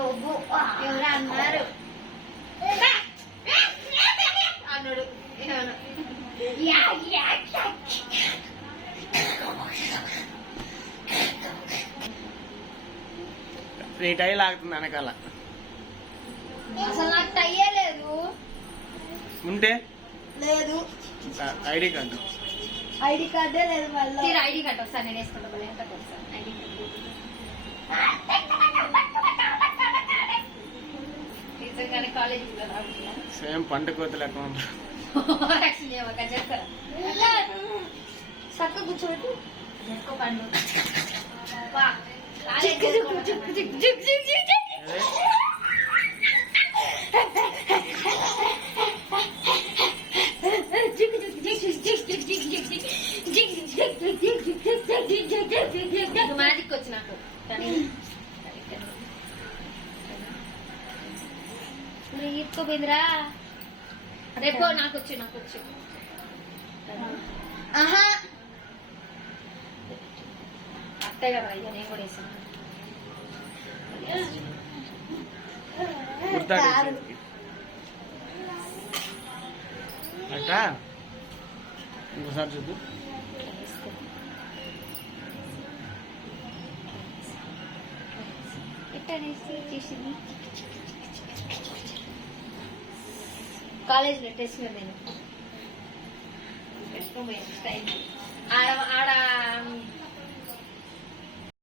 ఎవరు అన్నారు అన్నాడు నీ టై లాగుతుంది వెనకాల. అసలు నాకు టైయే లేదు. ఉంటే లేదు ఐడి కార్డు. ఐడి కార్డే లేదు. మళ్ళీ ఐడి కార్డు ఒకసారి నేను వేసుకుంటా. ఐడి కార్డు కాలేజీ సేమ్ పంట కోతలు ఎక్కడ చక్క కూర్చోబెట్టు. పండు మ్యాజిక్ వచ్చి నాకు ఈర్కోపోయిందిరా. రేపు నాకు వచ్చు ఆహా అత్తయ్య కదా అయ్యా నేను కూడా వేసాను. అక్క ఇంకోసారి చూద్దు. కాలేజీలో టెస్ట్ నేను ఆడ